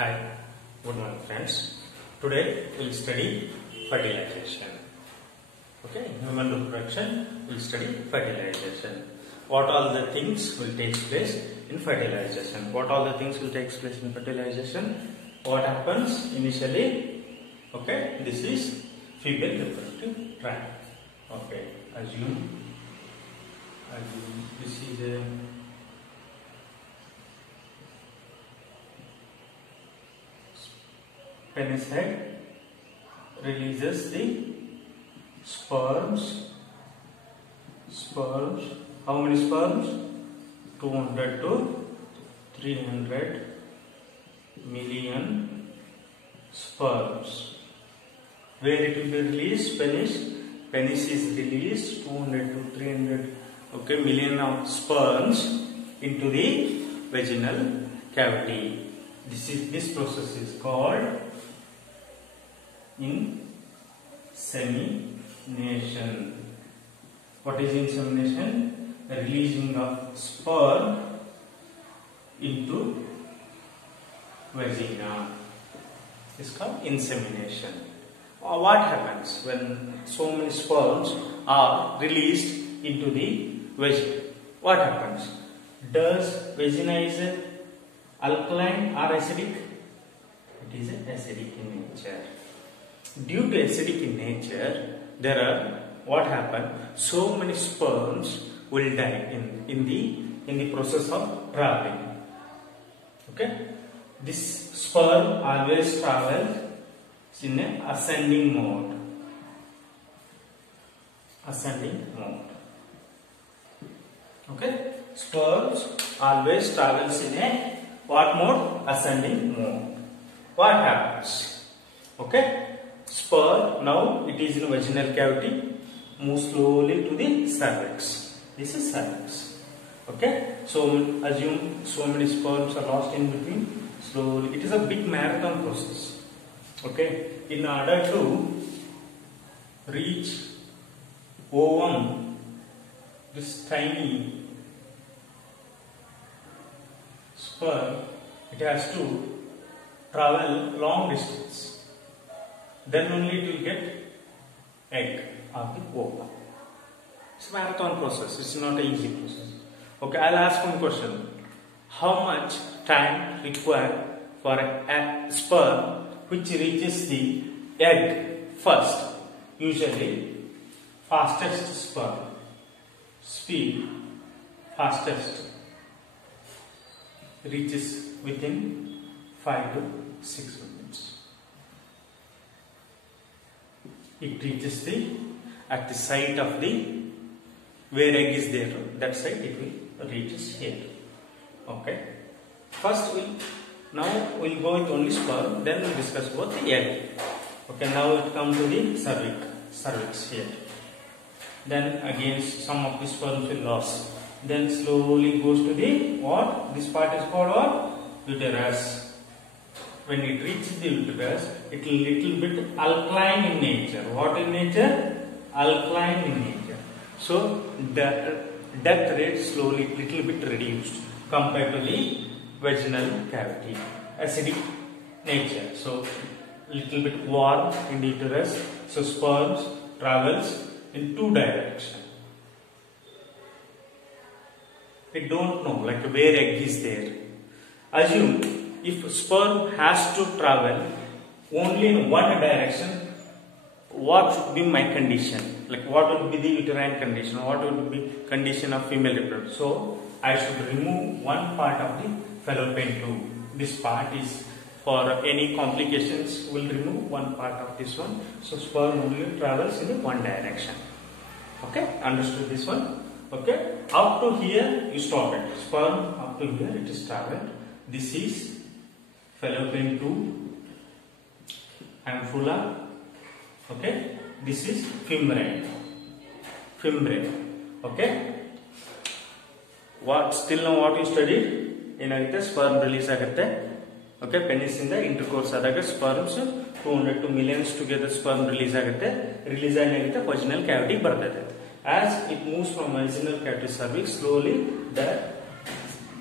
Hi, good morning friends. Today we will study fertilization. Okay, in human reproduction we will study fertilization. What all the things will take place in fertilization? What all the things will take place in fertilization? What happens initially? Okay, this is female reproductive tract. Okay, assume this is a penis head, releases the sperms. How many sperms? 200 to 300 million sperms. Where it will be released? Penis is released 200 to 300 million of sperms into the vaginal cavity. This process is called insemination. What is insemination? The releasing of sperm into vagina is called insemination. What happens when so many sperms are released into the vagina? What happens? Does vagina is alkaline or acidic? It is acidic in nature. Due to acidic in nature, what happen? So many sperms will die in the process of traveling. Okay, this sperm always travels in a ascending mode. Okay, sperms always travels in a what mode? Ascending mode. What happens? Okay, sperm now it is in vaginal cavity, move slowly to the cervix. This is cervix. Okay, so assume so many sperms are lost in between. Slowly, it is a big marathon process. Okay, in order to reach ovum, this tiny sperm, it has to travel long distance. Then only it will get egg of the ovum. It's a marathon process. It's not an easy process. Okay, I'll ask one question. How much time required for a sperm which reaches the egg first? Usually, fastest sperm speed, fastest reaches within 5 to 6 minutes. It reaches at the site of the where egg is there, that side it will reaches here. Okay. First now we'll go with only sperm, then we'll discuss about the egg. Okay, now it comes to the cervix here. Then again some of the sperms will lose. Then slowly goes to the what? This part is called what? Uterus. When it reaches the uterus, it will little bit alkaline in nature. What in nature? Alkaline in nature. So the death rate slowly little bit reduced compared to the vaginal cavity. Acidic nature. So little bit warm in the uterus. So sperms travels in two directions. We don't know like where egg is there. Assume if sperm has to travel only in one direction, what should be my condition? Like what would be the uterine condition? What would be condition of female reproduction? So I should remove one part of the fallopian tube. This part is for any complications. We'll remove one part of this one. So sperm only travels in one direction. Okay, understood this one? Okay, up to here you stop it. Sperm up to here it is traveled. This is fallopian tube, ampulla. Okay, this is fembrane. Okay, still now what you studied? Enagutte sperm release agutte. Okay, penis inda intercourse adaga sperms 200 to millions together sperm release agutte. Release agutte vaginal cavity bardate. As it moves from vaginal cavity to cervix, slowly the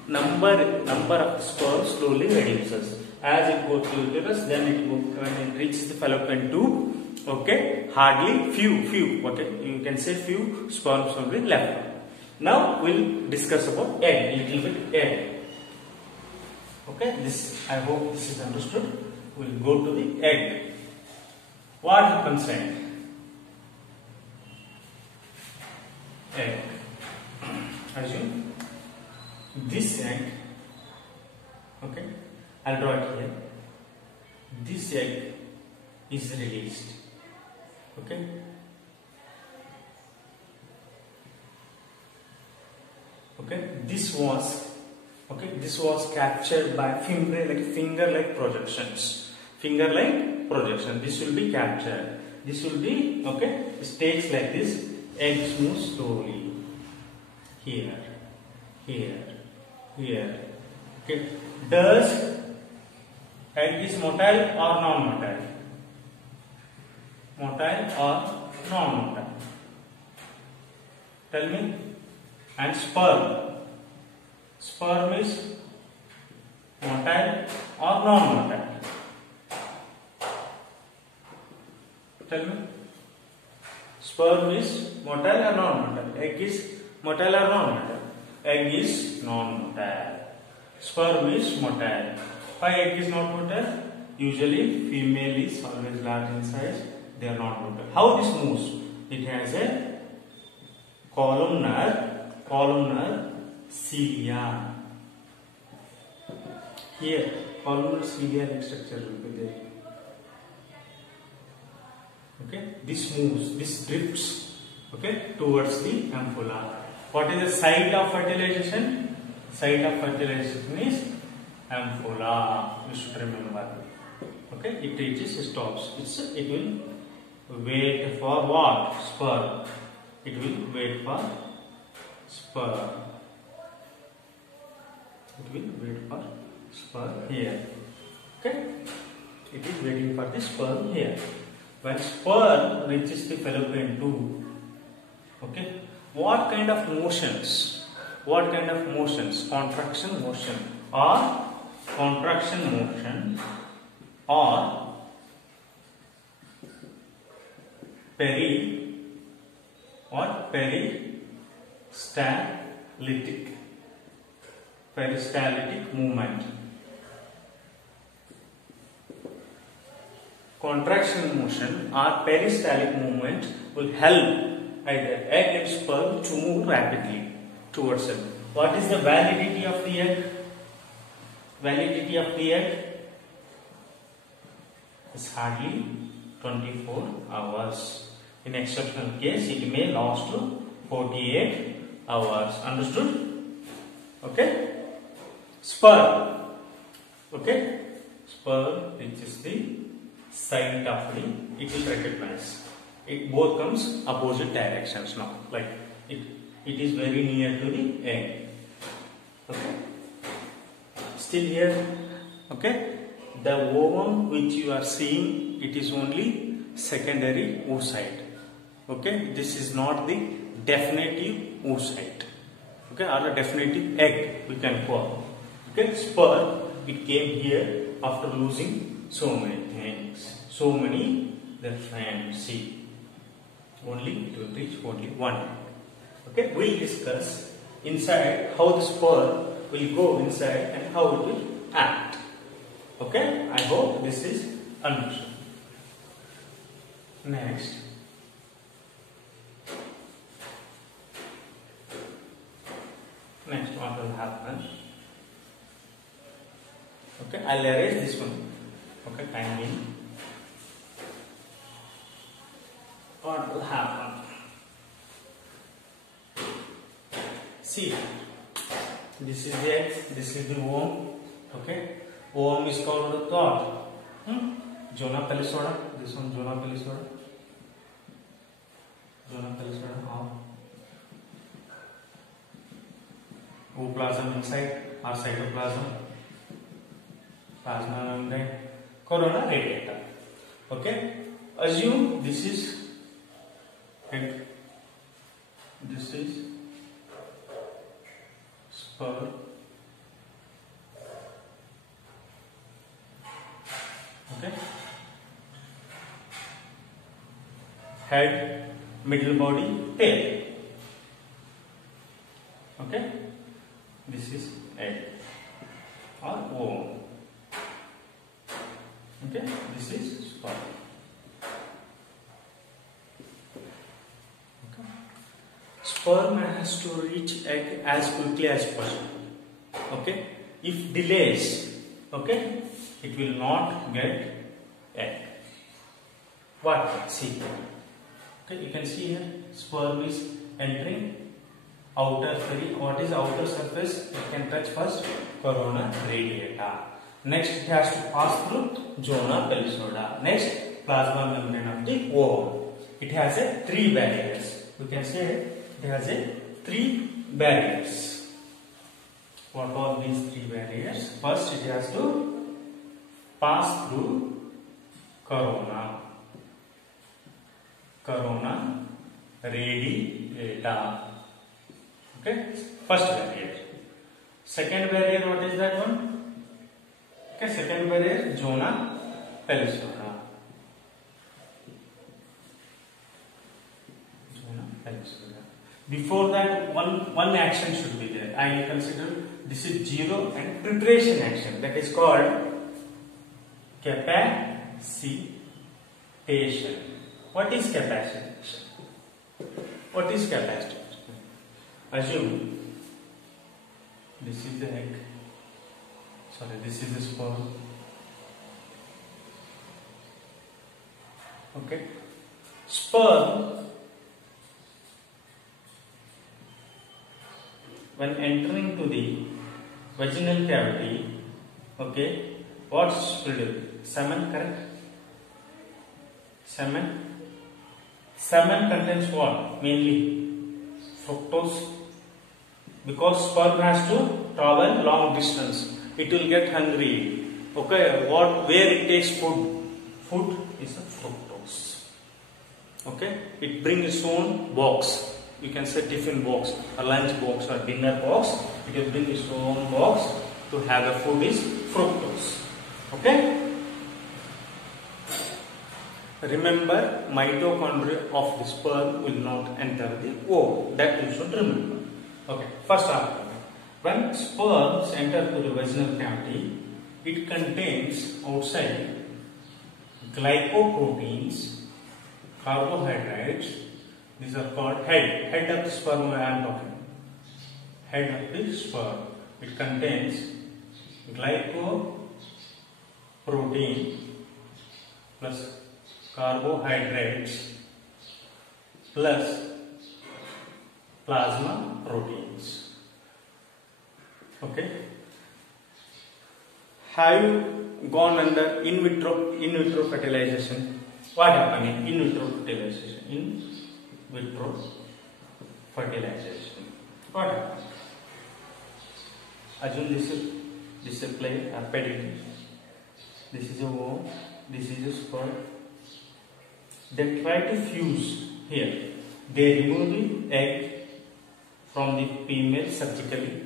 number of sperm slowly reduces. As it goes to uterus, then when it reaches the fallopian tube, okay, hardly few, okay, you can say few sperms will be left. Now we'll discuss about egg, little bit egg. Okay, this, I hope this is understood. We'll go to the egg. What happens then? Egg. Assume this egg, okay, I'll draw it here. This egg is released, okay. Okay, this was captured by finger-like projections. Finger-like projection. This will be captured. This will be, okay. It takes like this. Eggs move slowly. Here, here, here. Okay. Does egg is motile or non-motile? Motile or non-motile? Tell me. And sperm. Sperm is motile or non-motile? Tell me. Sperm is motile or non-motile? Egg is motile or non-motile? Egg is non-motile. Sperm is motile. Why egg is not motile? Usually female is always large in size. They are not motile. How this moves? It has a columnar cilia. Here, columnar cilia structure will be there. Okay, this moves, this drifts, okay, towards the ampulla. What is the site of fertilization? Site of fertilization is ampulla. You should remember. Okay, it reaches, it stops. It will wait for what? Sperm. It will wait for sperm. It will wait for sperm here. Okay, it is waiting for the sperm here. When sperm reaches the fallopian tube, okay, what kind of motions? What kind of motions? Contraction motion or peristaltic movement. Contraction motion or peristaltic movement will help either egg and sperm to move rapidly towards it. What is the validity of the egg? Validity of the egg is hardly 24 hours. In exceptional case, it may last to 48 hours. Understood? Okay. Sperm. Okay. Sperm reaches the site of the, it will recognize. It both comes opposite directions now. Like it is very near to the egg. Okay. Still here. Okay. The ovum which you are seeing, it is only secondary oocyte. Okay. This is not the definitive oocyte. Okay. Or the definitive egg we can call. Okay. Sperm, it came here after losing so many things. So many, the friend, see. Only it will reach only one. Okay, we'll discuss inside how the sperm will go inside and how it will act. Okay, I hope this is understood. Next, what will happen? Okay, I'll erase this one. Okay, kindly. What will happen? See, this is the egg, this is the ovum. Okay, ovum is called the thought. Zona pellisoda. This one, zona pellisoda. Zona pellisoda. How? Ooplasm inside or cytoplasm. Plasma membrane. Corona radiata. Okay. Assume this is egg. This is sperm. head, middle body, tail. Okay, this is egg or ovum. Okay, this is sperm. Okay. Sperm has to reach egg as quickly as possible. Okay, if delays, okay, it will not get egg. What? See. Okay, you can see here sperm is entering outer fairy. What is outer surface? It can touch first corona radiata. Next, it has to pass through zona pellucida. Next, plasma membrane of the ovum. It has a 3 barriers. We can say it has a 3 barriers. What are these 3 barriers? First, it has to pass through corona radiata. Okay, first barrier. Second barrier, what is that one? Okay, second barrier, zona pellucida. Zona pellucida. Before that, one action should be there. I consider this is 0 and preparation action, that is called capacitation. What is capacitation? What is capacitation? Assume this is the egg. Sorry, this is the sperm. Okay. Sperm, when entering to the vaginal cavity, okay, what will do? Semen, correct? Semen. Semen contains what? Mainly fructose. Because sperm has to travel long distance, it will get hungry. Okay, where it takes food? Food is the fructose. Okay, it brings its own box. You can say tiffin box, a lunch box or dinner box. It will bring its own box to have a food is fructose. Okay. Remember, mitochondria of the sperm will not enter the ovum. That you should remember. Okay, first argument. When sperms enter to the vaginal cavity, it contains outside glycoproteins, carbohydrates. These are called head of the sperm. I am talking. Head of the sperm. It contains glycoprotein plus carbohydrates plus plasma proteins. Okay. Have you gone under in vitro fertilization? What happened in vitro fertilization? In vitro fertilization. What happened? Assume this is plate, a pedigree. This is a ovum. This is a sperm. They try to fuse here. They remove the egg from the female surgically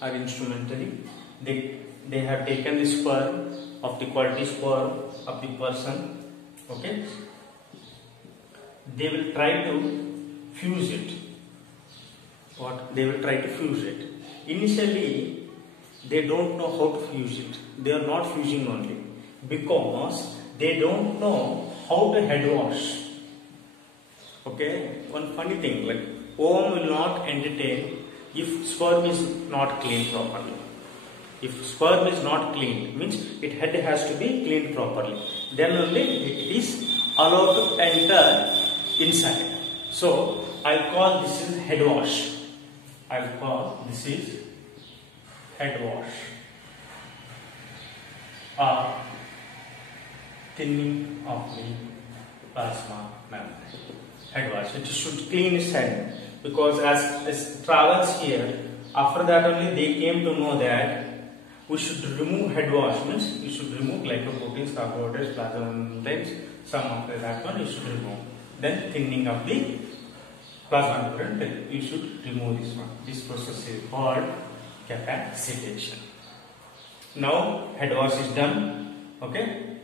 or instrumentally. They have taken the sperm of the quality sperm of the person. Okay. They will try to fuse it. What? They will try to fuse it. Initially, they don't know how to fuse it. They are not fusing only because they don't know how to head wash. Okay. One funny thing, like ovum will not entertain if sperm is not cleaned properly. If sperm is not cleaned, means its head has to be cleaned properly. Then only it is allowed to enter inside. So I'll call this is head wash. I'll call this is head wash or thinning of the plasma membrane. Head wash. It should clean its head because as it travels here, after that only they came to know that we should remove head wash, means we should remove glycoproteins, carbohydrates, plasma membranes. Some after that one you should remove. Then thinning of the plasma membrane, you should remove this one. This process is called capacitation. Now head wash is done. Okay.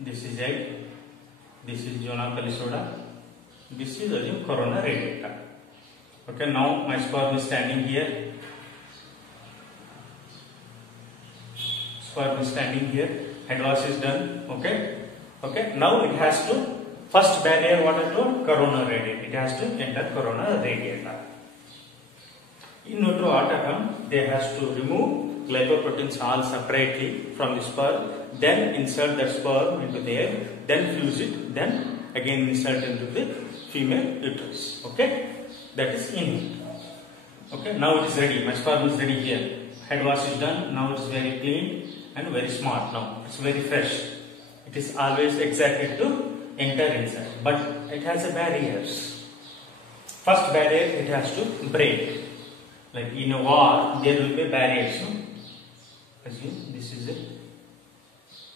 This is egg. This is zona pellucida. This is the corona radiata. Okay, now my sperm is standing here. Sperm is standing here. Head wash is done. Okay. Okay. Now it has to first barrier what I told, corona radiata. It has to enter corona radiata. In order to happen, they has to remove glycoproteins all separately from the sperm, then insert that sperm into there, then fuse it, then again insert into the female uterus. Okay, that is in. Okay, now it is ready. My sperm is ready here. Head wash is done. Now it is very clean and very smart. Now it's very fresh. It is always excited to enter inside, but it has a barriers. First barrier it has to break. Like in a war, there will be barriers. No? Assume this is a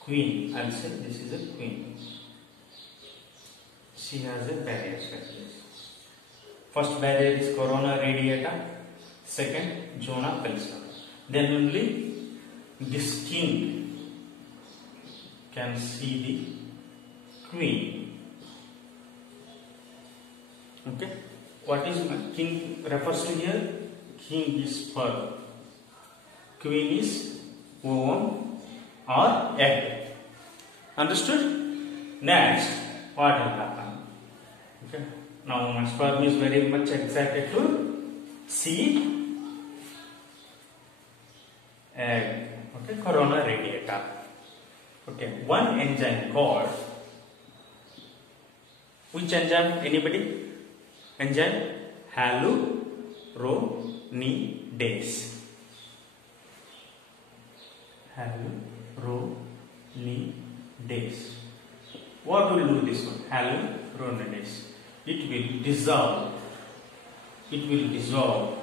queen. I will say this is a queen. She has a barrier like this. First barrier is corona radiata. Second, zona pellucida. Then only this king can see the queen. Okay. What is king refers to here? King is sperm. Queen is ovum or egg. Understood? Next, what will happen? Okay. Now my sperm is very much excited to see egg. Okay, corona radiata. Okay, one enzyme called, which enzyme? Anybody? Enzyme hyaluronidase. Hyaluronidase. What will do this one? Hyaluronidase. It will dissolve. It will dissolve.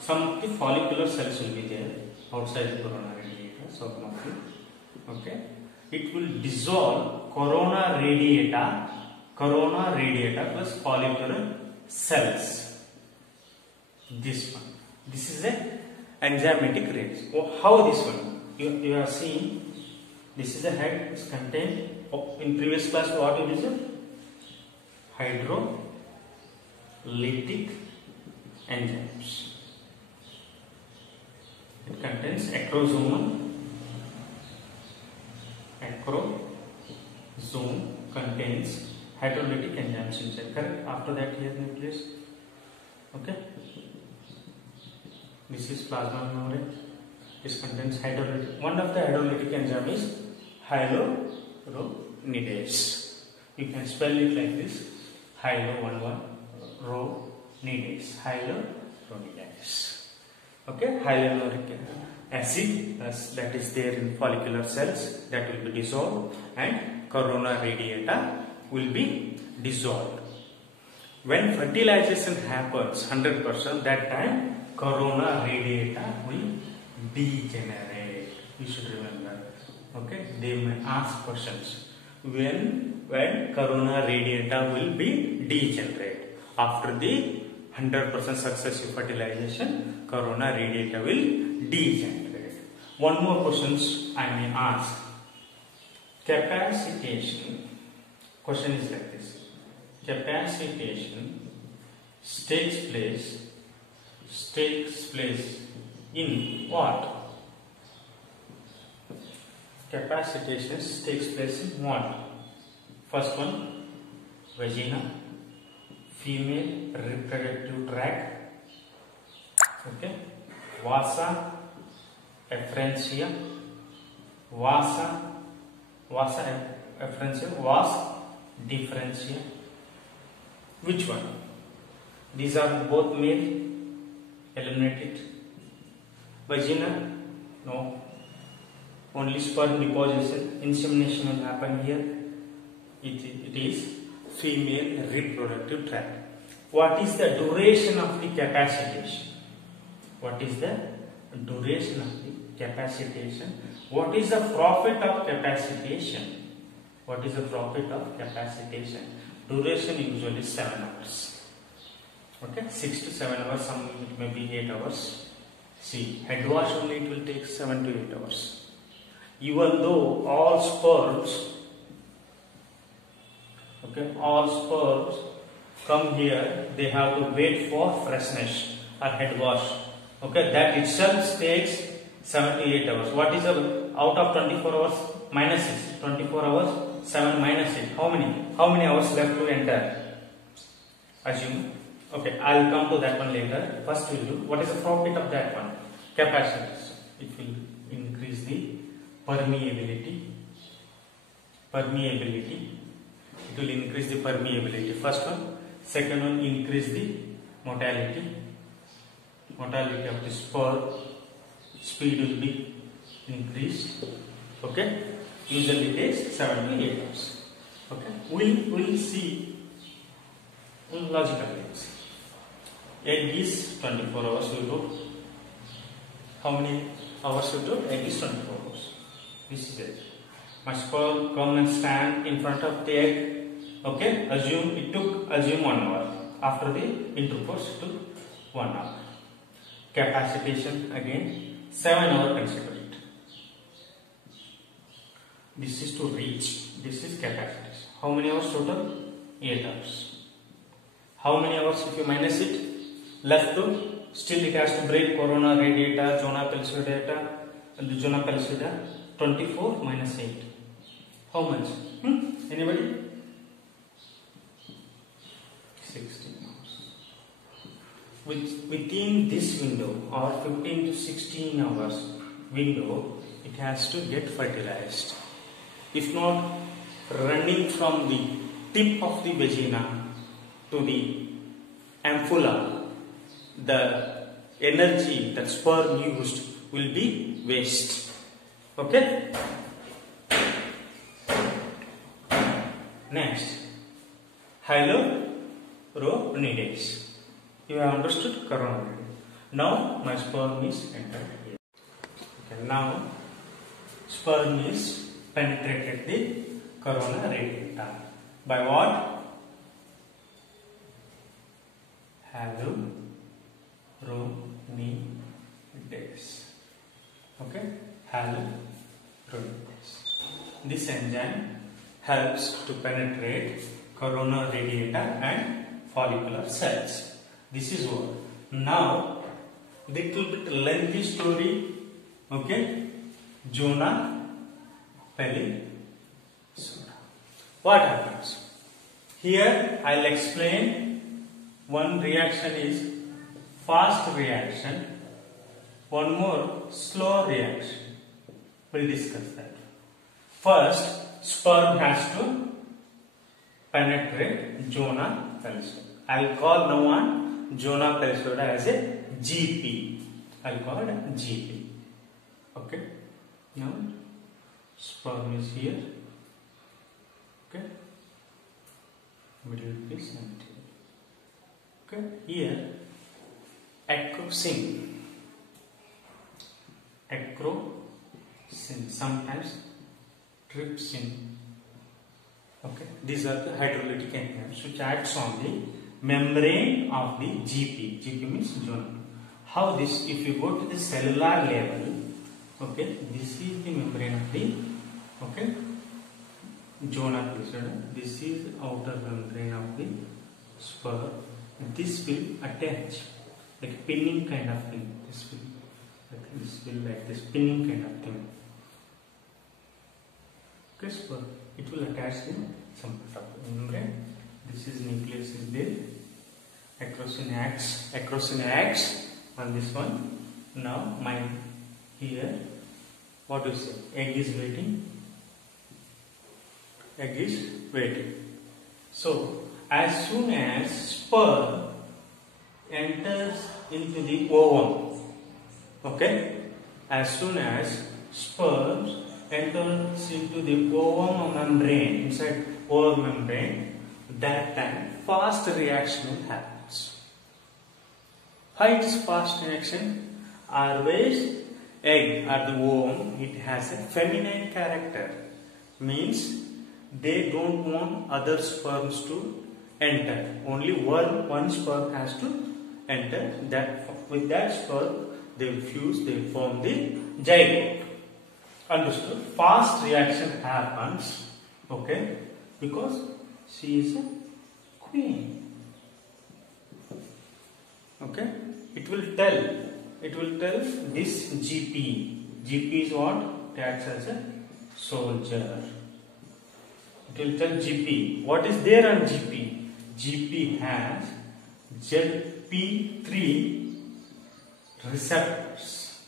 Some of the follicular cells will be there outside the corona radiata. So, okay. It will dissolve corona radiata plus follicular cells. This one. This is a enzymatic reaction. Oh, how this one? You are seeing. This is a head. It's contained. Oh, in previous class, what it is? Hydrolytic enzymes. It contains acrosome. Acrosome contains hydrolytic enzymes inside. Correct? After that, here nucleus. Okay. This is plasma membrane. This contains hydrolytic. One of the hydrolytic enzyme is hyaluronidase. You can spell it like this: hyaluronidase. Hyaluronidase. Okay, hyaluronic acid that is there in follicular cells, that will be dissolved, and corona radiata will be dissolved. When fertilization happens 100%, that time corona radiata will degenerate. You should remember. Okay, they may ask questions. When corona radiata will be degenerate? After the 100% successive fertilization, corona radiata will degenerate. One more questions I may ask. Capacitation. Question is like this. Capacitation takes place in what? Capacitation takes place in what? First one, vagina, female reproductive tract. Okay, vasa efferentia, vasa efferentia, vas differentia. Which one? These are both male. Eliminate it. Vagina, no. Only sperm deposition, insemination will happen here. It is female reproductive tract. What is the duration of the capacitation? What is the duration of the capacitation? What is the profit of capacitation? What is the profit of capacitation? Duration usually 7 hours. Okay, 6 to 7 hours, some it may be 8 hours. See, head wash only it will take 7 to 8 hours. Even though all sperms come here, they have to wait for freshness or head wash. Okay, that itself takes 7 to 8 hours. What is out of 24 hours minus 6? 24 hours, 7 minus 8. How many? How many hours left to enter? Assume. Okay, I will come to that one later. First we'll do what is the profit of that one? Capacitance. It will increase the permeability. It will increase the permeability. First one. Second one, increase the motility. Motility of the spur. Speed will be increased. Okay. Usually it takes 7 to 8 hours. Okay. We'll see logical things. Egg is 24 hours. We do. How many hours we do? Egg is 24 hours. This is it. My sperm come and stand in front of the egg. Okay, assume 1 hour. After the intercourse to 1 hour. Capacitation again 7 hours consider it. This is to reach. This is capacitation. How many hours total? 8 hours. How many hours if you minus it? Left to still it has to break corona radiata, zona pellucidata, and the zona pellucida. 24 minus 8. How much? Anybody? 16 hours. Within this window or 15 to 16 hours window, it has to get fertilized. If not, running from the tip of the vagina to the ampulla, the energy that sperm used will be waste. Okay? Next, hyaluronidase. You have understood coronary. Now my sperm is entered here. Okay, now sperm is penetrated the corona radiata. By what? Hyaluronidase. Okay, hyaluronidase. This enzyme helps to penetrate corona radiata and follicular cells. This is what. Now, little bit lengthy story. Okay, zona pellucida. What happens? Here I will explain. One reaction is fast reaction. One more slow reaction. We'll discuss that. First, sperm has to penetrate zona pellucida. I will call now on zona pellucida as a GP. I will call it GP. Okay. Now sperm is here. Okay. Middle piece empty. Okay. Here acrocin. Sometimes trypsin. Okay, these are the hydrolytic enzymes which acts on the membrane of the GP. GP means zona. How this? If you go to the cellular level, okay, this is the membrane of the zona pellucida. This is the outer membrane of the sperm. This will attach like pinning kind of thing. This will like this pinning kind of thing. Okay, sperm. It will attach in some part of the membrane. This is nucleus is there. Acrocin acts on this one. Now here, what do you say? Egg is waiting. So as soon as sperm enters into the ovum, okay, as soon as sperm enters into the ovum membrane, inside ovum membrane, that time fast reaction happens. Why it is fast reaction? Always egg or the ovum, it has a feminine character. Means they don't want other sperms to enter. Only one sperm has to enter. That with that sperm they will fuse, they will form the zygote. Understood? Fast reaction happens, okay, because she is a queen. Okay, it will tell this GP is what? It acts as a soldier. It will tell GP what is there on GP. GP has ZP3 receptors.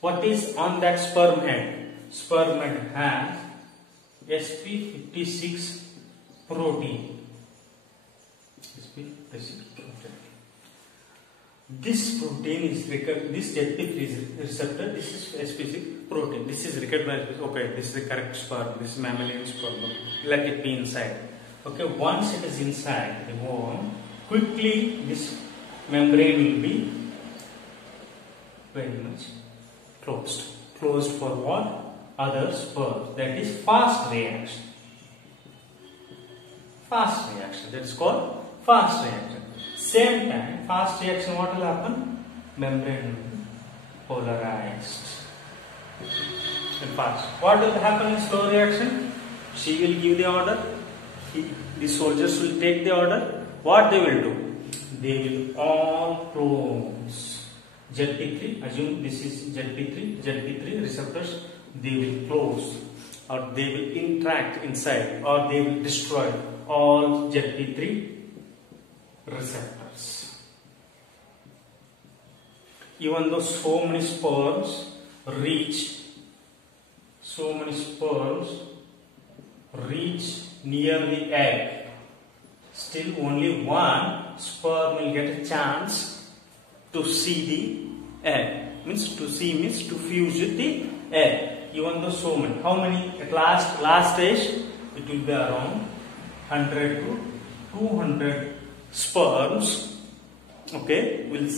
What is on that sperm head? Sperm head has sp56 protein. This protein is this ZP3 receptor. This is sp6 protein. This is recognized. Okay, this is the correct sperm. This is mammalian sperm. Let it be inside. Okay, once it is inside the womb, quickly this membrane will be very much closed. Closed for what? Other sperms. That is fast reaction. Fast reaction. That is called fast reaction. Same time, fast reaction, what will happen? Membrane will be polarized. And fast. What will happen in slow reaction? She will give the order. The soldiers will take the order. What they will do? They will all close. ZP3, assume this is ZP3 receptors, they will close or they will interact inside or they will destroy all ZP3 receptors. Even though so many sperms reach near the egg, still only one sperm will get a chance to see the egg. Means to fuse with the egg. Even though so many, how many at last stage? It will be around 100 to 200 sperms. Okay, will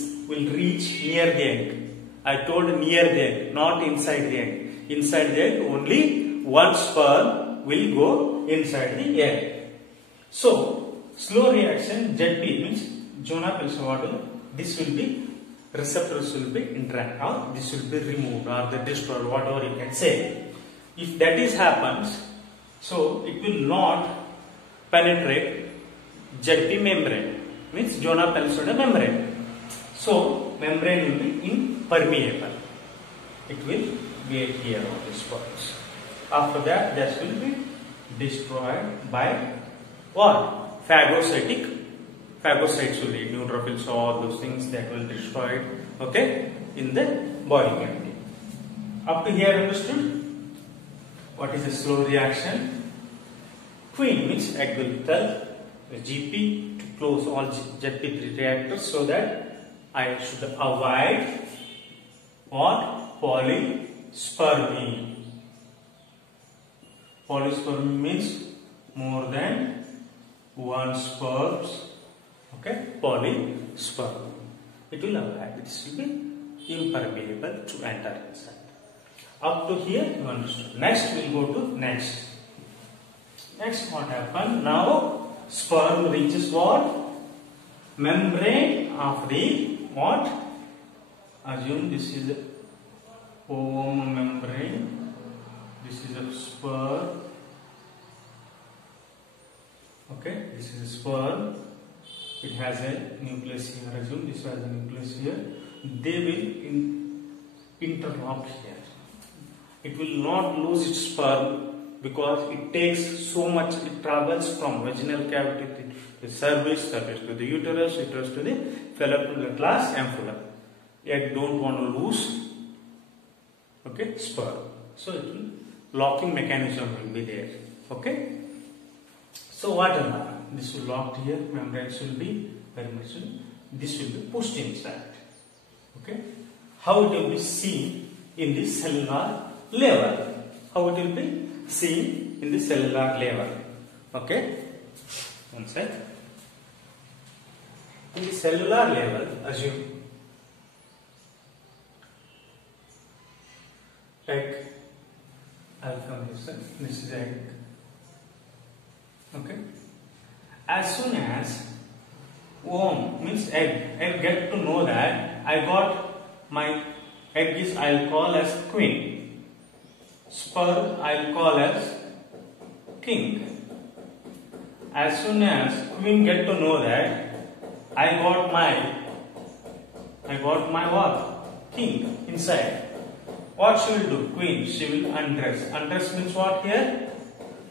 reach near the egg. I told near the egg, not inside the egg. Inside the egg, only one sperm will go inside the egg. So, slow reaction ZP means zona pelsovatal. This will be receptors will be interact or this will be removed or the destroyed, whatever you can say. If that is happens, so it will not penetrate ZP membrane, means zona pelsoida membrane. So membrane will be impermeable. It will get here on the spots. After that, this will be destroyed by what? Phagocytes will be neutrophils, all those things that will destroy it, okay, in the body cavity. Up to here, understood? What is a slow reaction? Queen means egg will tell the GP to close all ZP3 reactors so that I should avoid what? Polyspermy. Polyspermy means more than one sperms. Okay, polyspermy. It will avoid. This will be impermeable to enter inside. Up to here, you understood. Next, we will go to next. Next, what happened? Now, sperm reaches what? Membrane of the what? Assume this is a ovum membrane. This is a sperm. Okay, this is a sperm. It has a nucleus here. Assume this has a nucleus here. They will interlock here. It will not lose its sperm because it takes so much. It travels from vaginal cavity to the cervix, cervix to the uterus, uterus to the fallopian class, ampulla. Egg don't want to lose. Okay, sperm. So it will, locking mechanism will be there. Okay. So what will happen? This will locked here, membranes will be very much. This will be pushed inside. Okay. How it will be seen in the cellular level? How it will be seen in the cellular level? Okay. One sec. In the cellular level, assume egg alpha. This is egg. Okay. As soon as ovum means egg get to know that I got my egg is I'll call as queen, sperm I'll call as king. As soon as queen get to know that I got my what? King inside. What she will do? Queen, she will undress. Undress means what here?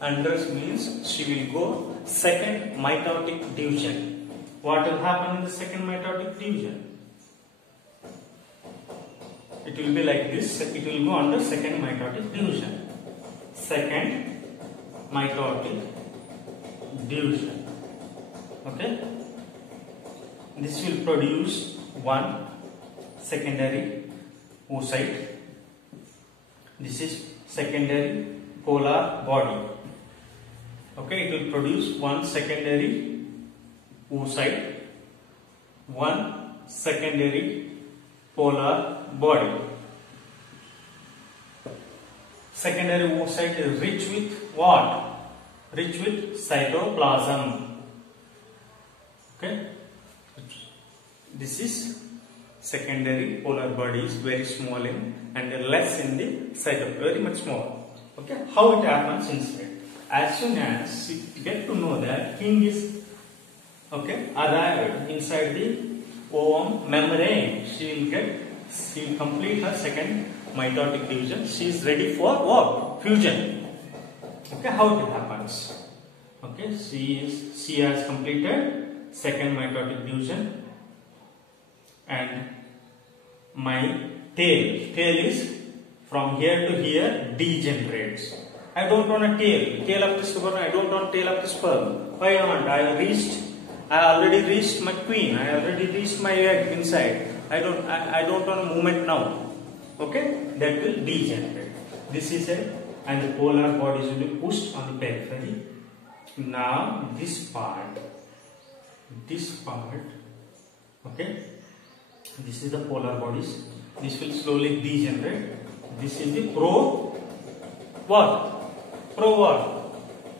Undress means she will go second mitotic division. What will happen in the second mitotic division? It will be like this. It will go under second mitotic division. Second mitotic division. Okay? This will produce one secondary oocyte. This is secondary polar body. Okay, it will produce one secondary oocyte, one secondary polar body. Secondary oocyte is rich with what? Rich with cytoplasm. Okay, this is secondary polar body is very small in and less in the cytoplasm, very much small. Okay, how it happens inside? As soon as you get to know that king is arrived inside the ovum membrane, she will complete her second mitotic division. She is ready for what? Fusion. Okay, how it happens? Okay, she has completed second mitotic division, and my tail is from here to here degenerates. I don't want a tail of the sperm. I don't want tail of the sperm. Why I want? I already reached my queen. I already reached my egg inside. I don't want a movement now. Okay, that will degenerate. This is it, and the polar bodies will be pushed on the periphery. Now this part. Okay, this is the polar bodies. This will slowly degenerate. This is the pro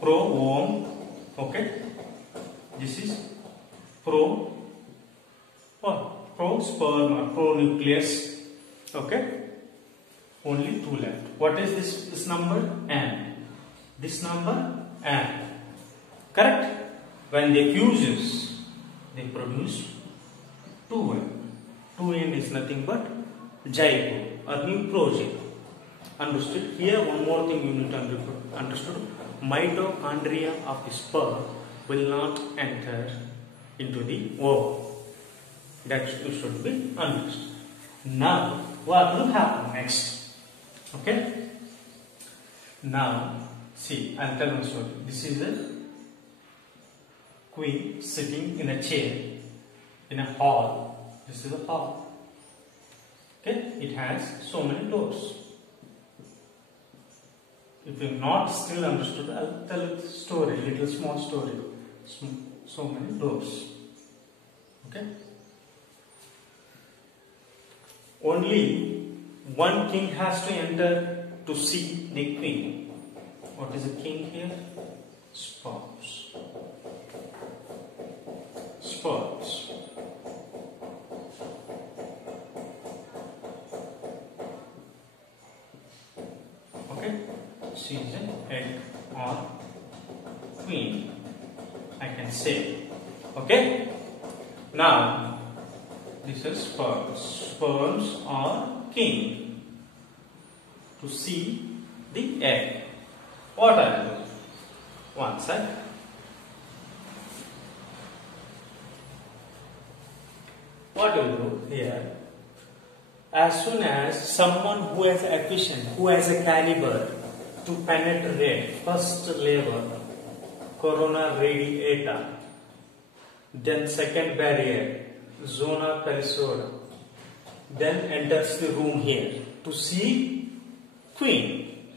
ovum. Okay, this is pro sperm or pro nucleus. Okay, only two left. What is this number? N. This number N. Correct? When they fuses, they produce 2N. 2N is nothing but zygote or new protein. Understood? Here one more thing you need to understood. Mitochondria of the sperm will not enter into the ovum. That should be understood. Now what will happen next? Okay? Now see, I'll tell you a story. This is a queen sitting in a chair in a hall. This is a hall. Okay? It has so many doors. If you not still understood, I'll tell a story, little small story. So many doors. Okay? Only one king has to enter to see the queen. What is a king here? Sperms. Sperms. Okay? She is an egg or queen, I can say. Okay? Now, this is sperms. Sperms are king to see the egg. What I do? One sec. What we do here? As soon as someone who has efficient, who has a caliber to penetrate first level, corona radiata, then second barrier, zona perisoda, then enters the room here to see queen.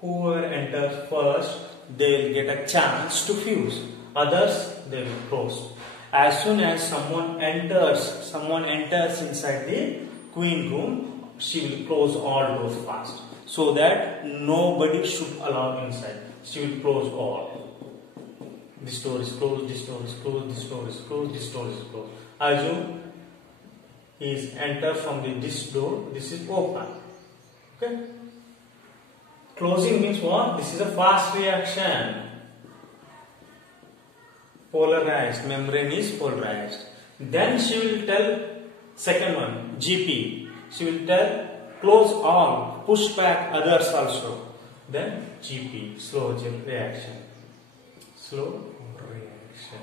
Whoever enters first, they will get a chance to fuse. Others, they will close. As soon as someone enters inside the queen room, she will close all doors fast, so that nobody should allow inside. She will close all. This door is closed, this door is closed, this door is closed, this door is closed. Assume he is entered from this door, this is open. Okay? Closing means what? This is a fast reaction. Polarized. Membrane is polarized. Then she will tell second one, GP. She will tell close all, push back others also. Then GP, slow reaction. Slow reaction.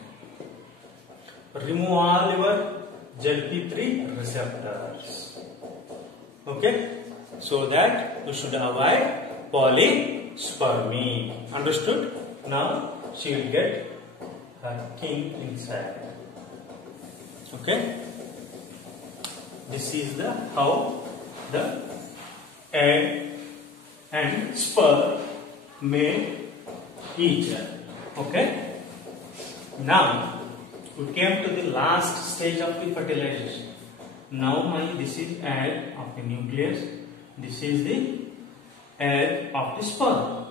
Remove all your GLP-3 receptors. Okay? So that you should avoid polyspermy. Understood? Now she will get her king inside. Okay? This is the how the egg and sperm made each other. Okay? Now we came to the last stage of the fertilization. Now this is egg of the nucleus. This is the egg of the sperm.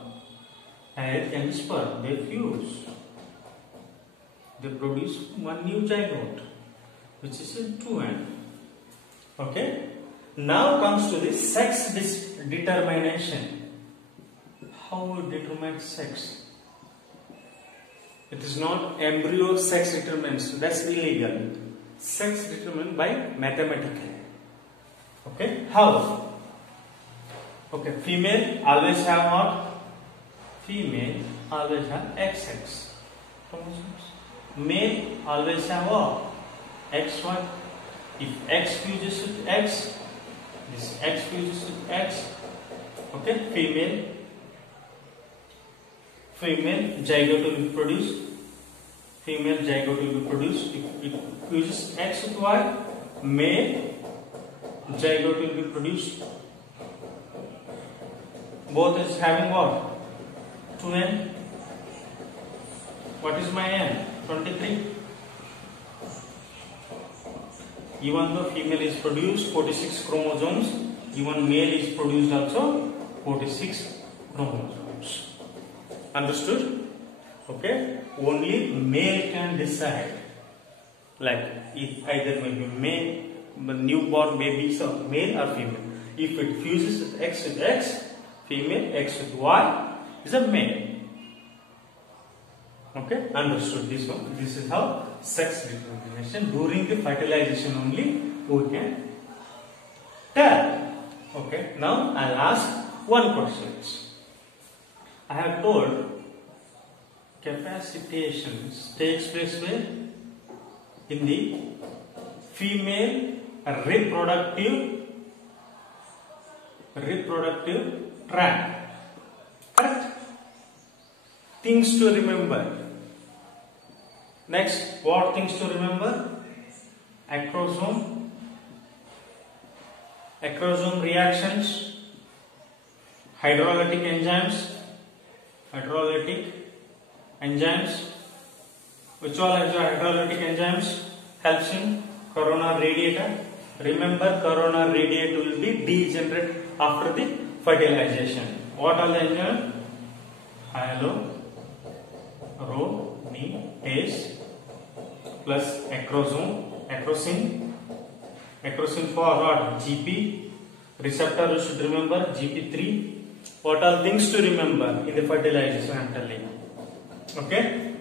Egg and sperm, they fuse. They produce one new zygote, which is a 2N. Okay? Now comes to the sex determination. How we determine sex? It is not embryo sex determination. That's illegal. Sex determined by mathematical. Okay? How? Okay, female always have what? Female always have XX chromosomes. Male always have what? XY. If X fuses with X, this X fuses with X. Okay, female zygote will be produced. Female zygote will be produced. If it fuses X with Y, male zygote will be produced. Both is having what? 2N. What is my N? 23. Even though female is produced 46 chromosomes, even male is produced also 46 chromosomes. Understood? Okay? Only male can decide. Like if either may be male, newborn babies or male or female. If it fuses with X, female, X with Y is a male. Okay? Understood this one. This is how sex determination during the fertilization only we can tell. Okay? Now I'll ask one question. I have told capacitation takes place where? In the female reproductive tract. Correct? Things to remember. Next, what things to remember? Acrosome reactions, hydrolytic enzymes, which all hydrolytic enzymes helps in coronal radiator. Remember, coronal radiator will be degenerate after the fertilization. What are the enzymes? Hyaluronidase plus acrosin for what? GP receptor, you should remember GP3. What are things to remember in the fertilization I am telling? Okay,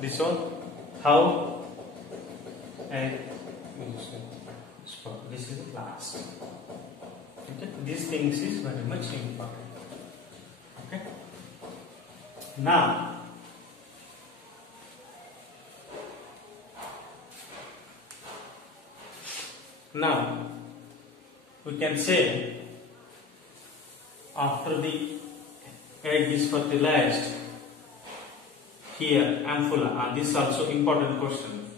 this one how this is the last. Okay, these things is very much important. Okay, now we can say after the egg is fertilized, here ampulla, and this is also important question.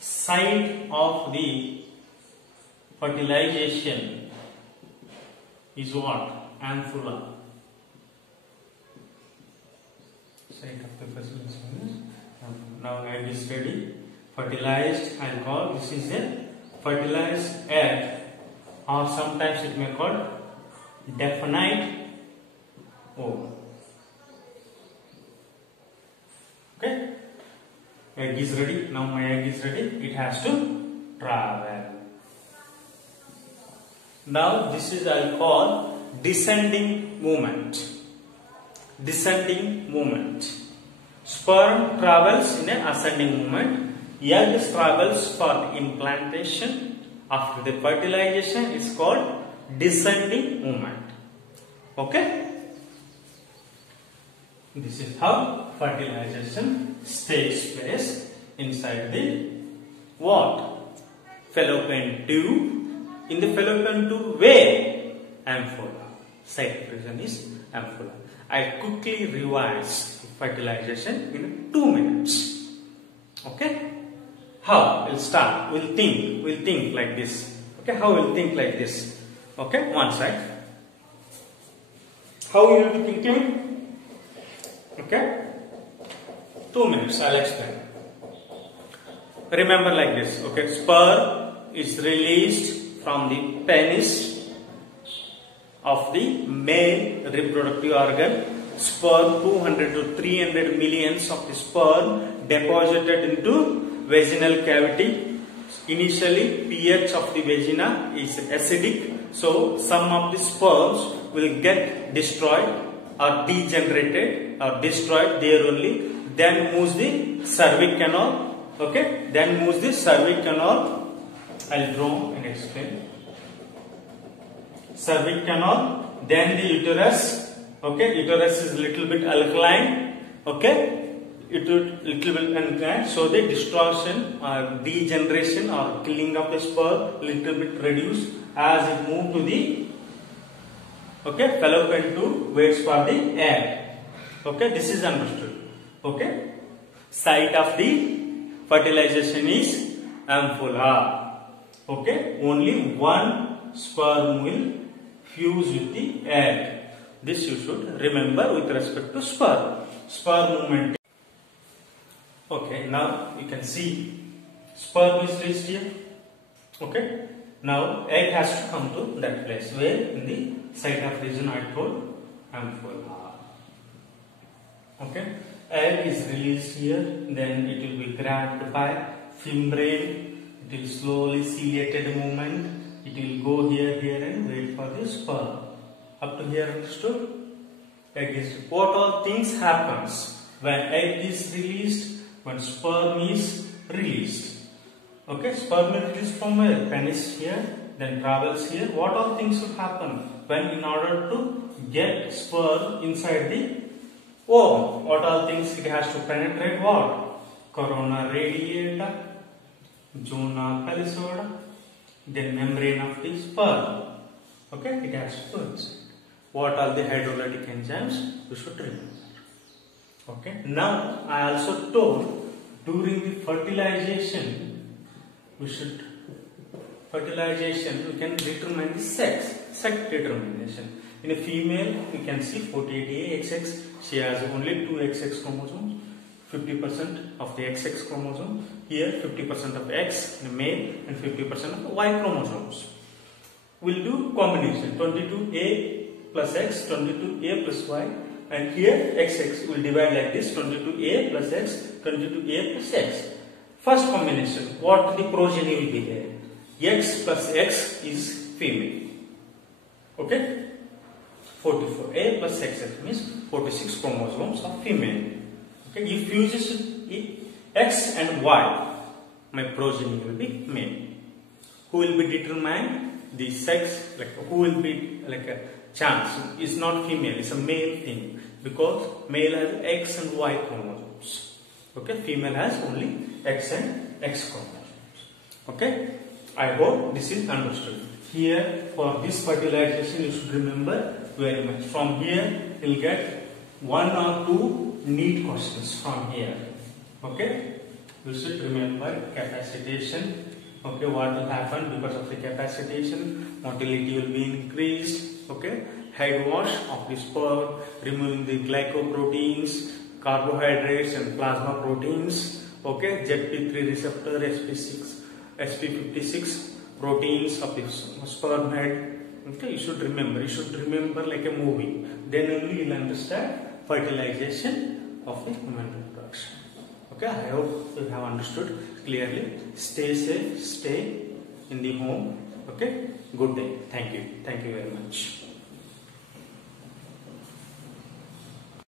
Site of the fertilization is what? Ampulla. Site of the fertilization is ampulla. Now egg is ready, fertilized, and call this is a fertilized egg, or sometimes it may called definite ovum. Okay, egg is ready. Now my egg is ready. It has to travel. Now this is I call descending movement. Descending movement. Sperm travels in an ascending movement. Egg travels for implantation. After the fertilization is called descending movement. Okay? This is how fertilization takes place inside the what? Fallopian tube. In the fallopian tube, where? Ampulla. Site of reason is ampulla. I quickly revise fertilization in 2 minutes. Okay? How? We'll start. We'll think like this. Okay? How we'll think like this? Okay? One side. How you will be thinking? Okay? 2 minutes. I'll explain. Remember like this. Okay? Sperm is released from the penis of the male reproductive organ. Sperm, 200 to 300 millions of the sperm deposited into vaginal cavity. Initially, pH of the vagina is acidic, so some of the sperms will get destroyed or degenerated or destroyed there only. Then moves the cervix canal. Okay, then moves the cervix canal. I'll draw and explain. Cervix canal, then the uterus. Okay, uterus is little bit alkaline. Okay, it will little bit alkaline. So the distortion or degeneration or killing of the sperm little bit reduced as it move to the fallopian tube waits for the egg. Okay, this is understood. Okay, site of the fertilization is ampulla. Okay, only one sperm will fuse with the egg. This you should remember with respect to sperm. Sperm movement. Okay, now you can see sperm is placed here. Okay, now egg has to come to that place where in the site of region I told ampulla. Okay, egg is released here, then it will be grabbed by membrane. It will slowly ciliated movement. It will go here and wait for the sperm. Up to here understood? Egg is. What all things happens when egg is released, when sperm is released? Okay, sperm is released from where? Penis here, then travels here. What all things will happen when in order to get sperm inside the ovum? What all things it has to penetrate? What? Corona radiata, zona palisoda, then membrane of the sperm. Okay, it has to burst. What are the hydrolytic enzymes? You should remember. Okay. Now I also told during the fertilization we can determine the sex determination. In a female we can see 48A XX. She has only 2 XX chromosomes. 50% of the XX chromosome. Here 50% of X in a male and 50% of the Y chromosomes. We'll do combination 22A plus X, 22A plus Y, and here XX will divide like this 22A plus X, 22A plus X. First combination, what the progeny will be there? X plus X is female. Okay? 44A plus XX means 46 chromosomes of female. Okay, if fuses X and Y, my progeny will be male. Who will be determined? The sex, like who will be like a chance is not female, it's a male thing because male has X and Y chromosomes. Okay, female has only X and X chromosomes. Okay, I hope this is understood. Here for this fertilization you should remember very much. From here you will get 1 or 2 neat questions from here. Okay, you should remember capacitation. Okay, what will happen because of the capacitation? Motility will be increased. Okay, head wash of the sperm, removing the glycoproteins, carbohydrates and plasma proteins. Okay, ZP3 receptor, SP56 proteins of the sperm head. Okay, you should remember like a movie. Then only you will understand fertilization of the human reproduction. Okay, I hope you have understood clearly. Stay safe, stay in the home. Okay, good day. Thank you very much.